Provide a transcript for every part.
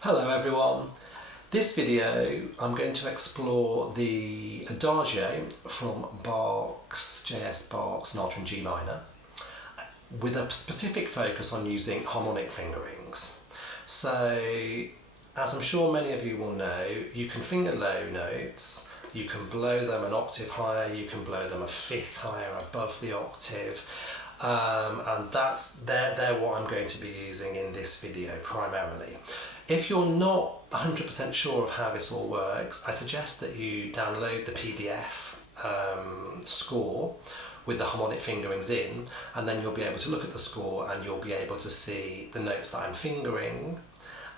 Hello everyone. This video I'm going to explore the Adagio from Bach's J.S.Bach Sonata in G minor with a specific focus on using harmonic fingerings. So as I'm sure many of you will know, you can finger low notes, you can blow them an octave higher, you can blow them a fifth higher above the octave. And they're what I'm going to be using in this video primarily. If you're not 100% sure of how this all works, I suggest that you download the PDF score with the harmonic fingerings in, and then you'll be able to look at the score and you'll be able to see the notes that I'm fingering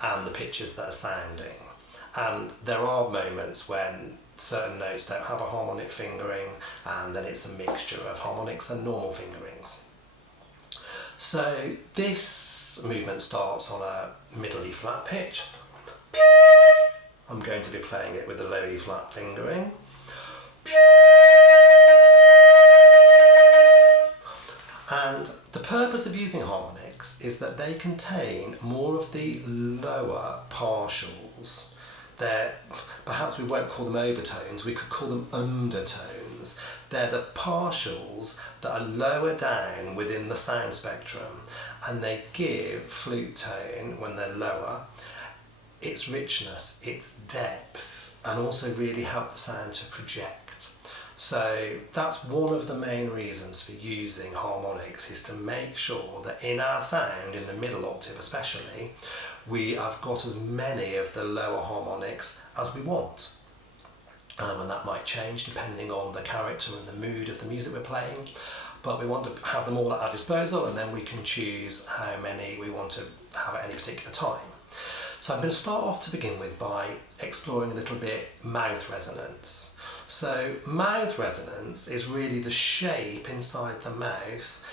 and the pitches that are sounding. And there are moments when certain notes don't have a harmonic fingering, and then it's a mixture of harmonics and normal fingerings. So this movement starts on a middle E flat pitch. I'm going to be playing it with a low E flat fingering. And the purpose of using harmonics is that they contain more of the lower partials. Perhaps we won't call them overtones, we could call them undertones. They're the partials that are lower down within the sound spectrum, and they give flute tone, when they're lower, its richness, its depth, and also really help the sound to project. So that's one of the main reasons for using harmonics, is to make sure that in our sound, in the middle octave especially, we have got as many of the lower harmonics as we want. And that might change depending on the character and the mood of the music we're playing, but we want to have them all at our disposal, and then we can choose how many we want to have at any particular time. So I'm going to start off to begin with by exploring a little bit mouth resonance. So mouth resonance is really the shape inside the mouth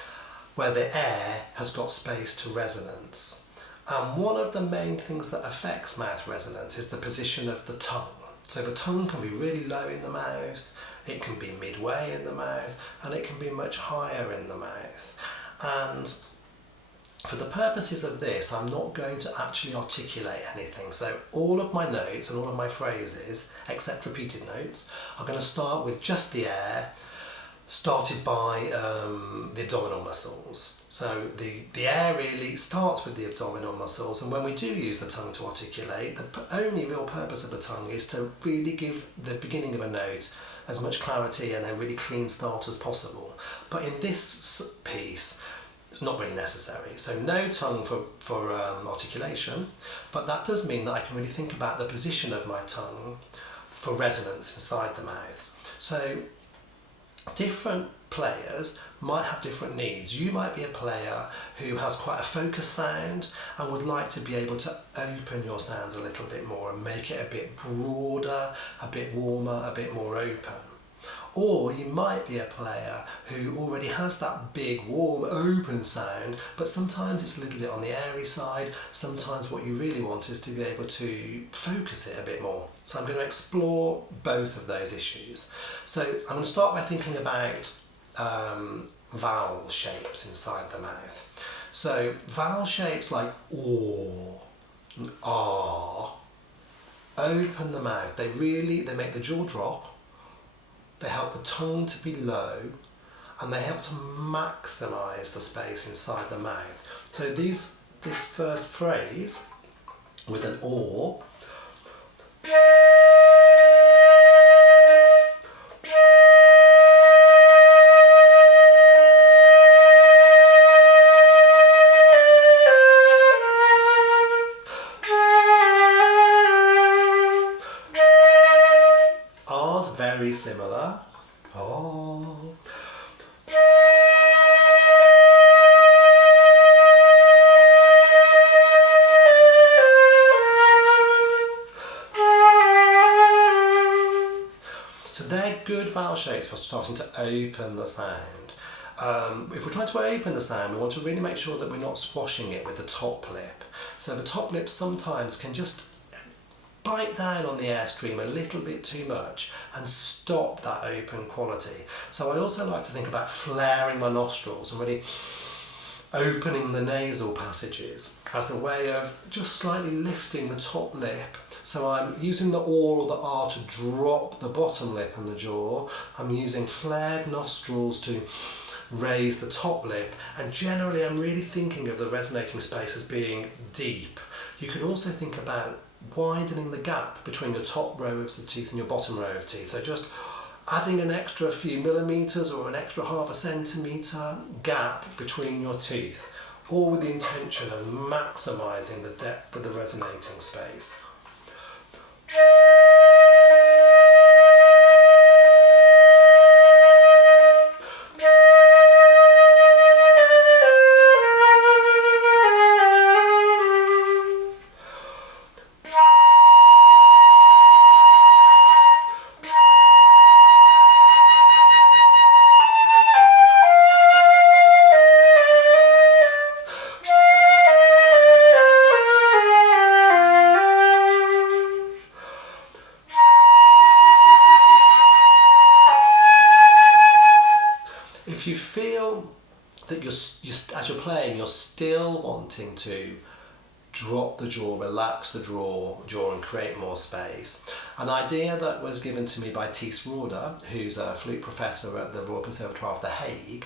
where the air has got space to resonance. And one of the main things that affects mouth resonance is the position of the tongue. So the tongue can be really low in the mouth, it can be midway in the mouth, and it can be much higher in the mouth. And for the purposes of this, I'm not going to actually articulate anything. So all of my notes and all of my phrases, except repeated notes, are going to start with just the air, started by the abdominal muscles. So the air really starts with the abdominal muscles, and when we do use the tongue to articulate, the only real purpose of the tongue is to really give the beginning of a note as much clarity and a really clean start as possible. But in this piece, it's not really necessary. So no tongue for articulation, but that does mean that I can really think about the position of my tongue for resonance inside the mouth. So different players might have different needs. You might be a player who has quite a focused sound and would like to be able to open your sound a little bit more and make it a bit broader, a bit warmer, a bit more open. Or you might be a player who already has that big, warm, open sound, but sometimes it's a little bit on the airy side. Sometimes what you really want is to be able to focus it a bit more. So I'm going to explore both of those issues. So I'm going to start by thinking about vowel shapes inside the mouth. So vowel shapes like or, ah, open the mouth. They make the jaw drop. They help the tongue to be low, and they help to maximise the space inside the mouth. So this first phrase with an or, R's very similar. Oh. So they're good vowel shapes for starting to open the sound. If we're trying to open the sound, we want to really make sure that we're not squashing it with the top lip. So the top lip sometimes can just bite down on the airstream a little bit too much and stop that open quality. So I also like to think about flaring my nostrils and really opening the nasal passages. as a way of just slightly lifting the top lip. So I'm using the or the R to drop the bottom lip and the jaw. I'm using flared nostrils to raise the top lip, and generally I'm really thinking of the resonating space as being deep. You can also think about widening the gap between your top rows of teeth and your bottom row of teeth. So just adding an extra few millimeters or an extra half a centimetre gap between your teeth, all with the intention of maximising the depth of the resonating space. If you feel that as you're playing, you're still wanting to drop the jaw, relax the jaw and create more space, an idea that was given to me by Th Roeder, who's a flute professor at the Royal Conservatoire of The Hague,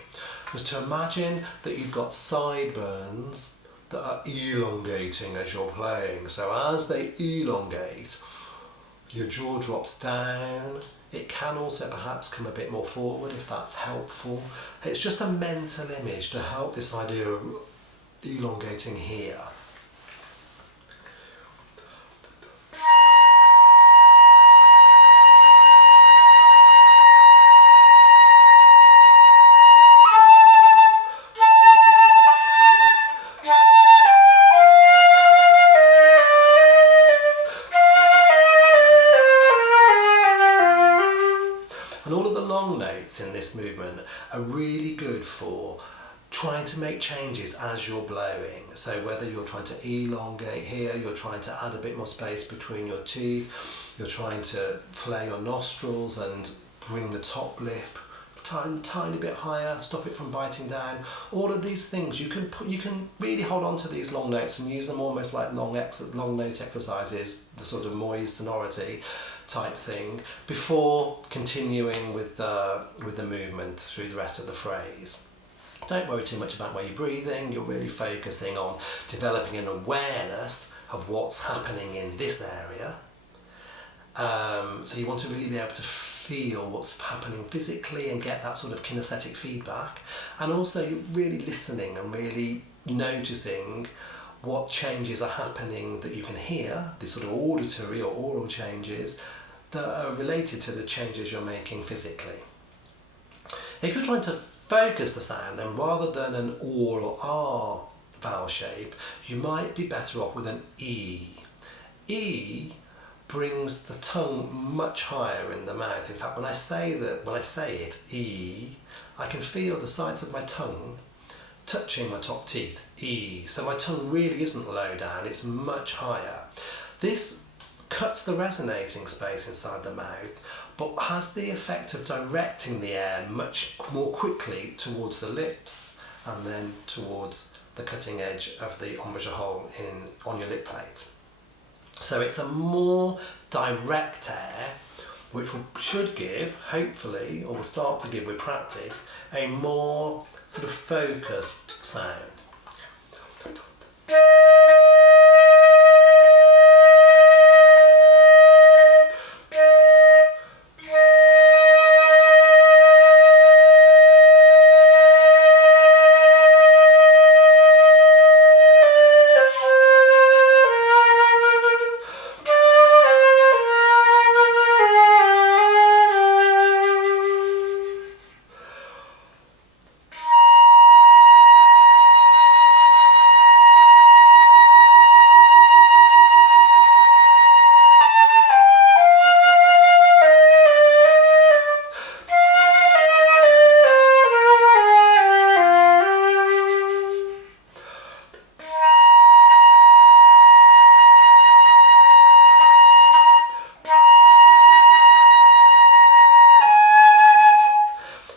was to imagine that you've got sideburns that are elongating as you're playing. So as they elongate, your jaw drops down. It can also perhaps come a bit more forward if that's helpful. It's just a mental image to help this idea of elongating here. And all of the long notes in this movement are really good for trying to make changes as you're blowing. So whether you're trying to elongate here, you're trying to add a bit more space between your teeth, you're trying to flare your nostrils and bring the top lip tiny bit higher, stop it from biting down. All of these things, you can really hold on to these long notes and use them almost like long note exercises, the sort of moist sonority type thing, before continuing with the movement through the rest of the phrase. Don't worry too much about where you're breathing. You're really focusing on developing an awareness of what's happening in this area. So you want to really be able to feel what's happening physically and get that sort of kinesthetic feedback. And also you're really listening and really noticing what changes are happening that you can hear, the sort of auditory or oral changes that are related to the changes you're making physically. If you're trying to focus the sound, then rather than an or R vowel shape, you might be better off with an E. E brings the tongue much higher in the mouth. In fact, when I say it, E, I can feel the sides of my tongue touching my top teeth, E. So my tongue really isn't low down, it's much higher. This cuts the resonating space inside the mouth, but has the effect of directing the air much more quickly towards the lips and then towards the cutting edge of the embouchure hole on your lip plate. So it's a more direct air, which should give, hopefully, or will start to give with practice, a more sort of focused sound.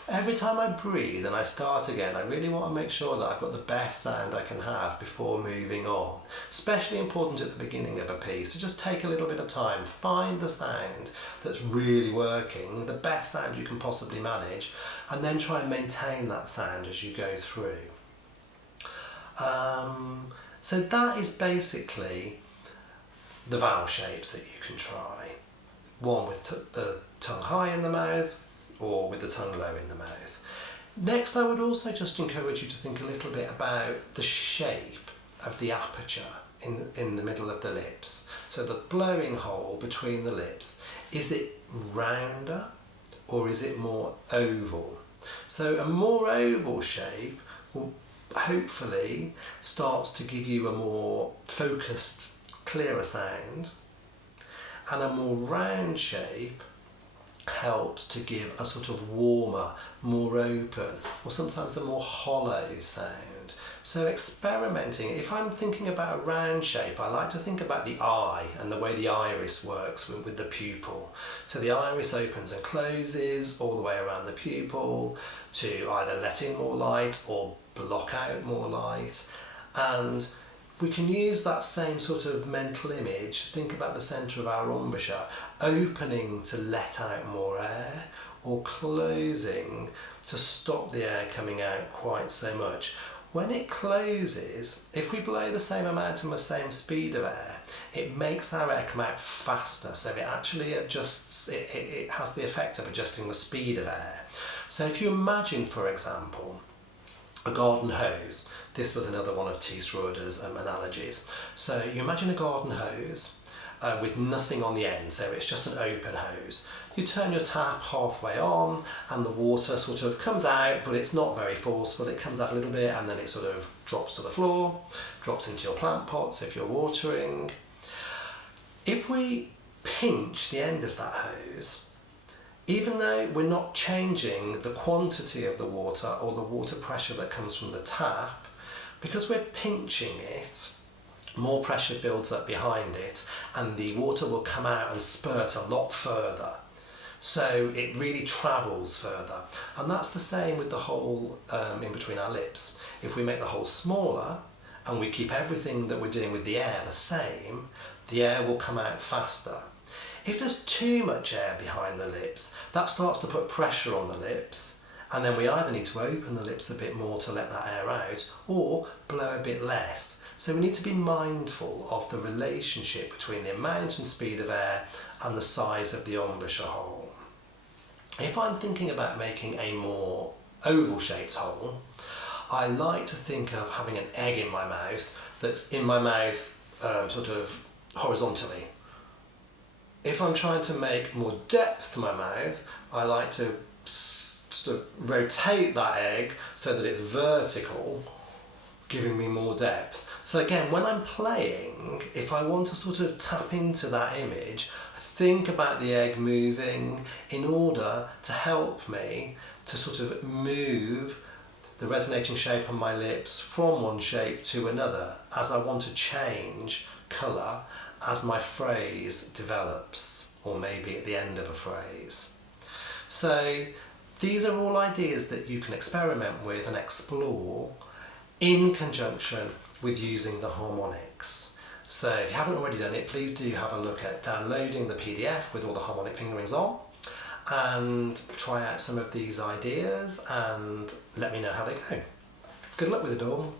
Every time I breathe and I start again, I really want to make sure that I've got the best sound I can have before moving on. Especially important at the beginning of a piece to just take a little bit of time, find the sound that's really working, the best sound you can possibly manage, and then try and maintain that sound as you go through. So that is basically the vowel shapes that you can try. One with the tongue high in the mouth, or with the tongue low in the mouth. Next, I would also just encourage you to think a little bit about the shape of the aperture in the middle of the lips. So the blowing hole between the lips, is it rounder or is it more oval? So a more oval shape will hopefully starts to give you a more focused, clearer sound, and a more round shape helps to give a sort of warmer, more open, or sometimes a more hollow sound. So experimenting, if I'm thinking about a round shape, I like to think about the eye and the way the iris works with the pupil. So the iris opens and closes all the way around the pupil to either let in more light or block out more light. And we can use that same sort of mental image, think about the centre of our embouchure, opening to let out more air, or closing to stop the air coming out quite so much. When it closes, if we blow the same amount and the same speed of air, it makes our air come out faster, so it actually adjusts, it has the effect of adjusting the speed of air. So if you imagine, for example, a garden hose. This was another one of T. Schroeder's analogies. So you imagine a garden hose with nothing on the end, so it's just an open hose. You turn your tap halfway on and the water sort of comes out, but it's not very forceful. It comes out a little bit and then it sort of drops to the floor, drops into your plant pots if you're watering. If we pinch the end of that hose, even though we're not changing the quantity of the water or the water pressure that comes from the tap, because we're pinching it, more pressure builds up behind it and the water will come out and spurt a lot further. So it really travels further. And that's the same with the hole in between our lips. If we make the hole smaller and we keep everything that we're doing with the air the same, the air will come out faster. If there's too much air behind the lips, that starts to put pressure on the lips, and then we either need to open the lips a bit more to let that air out, or blow a bit less. So we need to be mindful of the relationship between the amount and speed of air and the size of the embouchure hole. If I'm thinking about making a more oval shaped hole, I like to think of having an egg in my mouth that's in my mouth sort of horizontally. If I'm trying to make more depth to my mouth, I like to sort of rotate that egg so that it's vertical, giving me more depth. So again, when I'm playing, if I want to sort of tap into that image, think about the egg moving in order to help me to sort of move the resonating shape on my lips from one shape to another as I want to change colour as my phrase develops, or maybe at the end of a phrase. So these are all ideas that you can experiment with and explore in conjunction with using the harmonics. So if you haven't already done it, please do have a look at downloading the PDF with all the harmonic fingerings on, and try out some of these ideas and let me know how they go. Good luck with it all.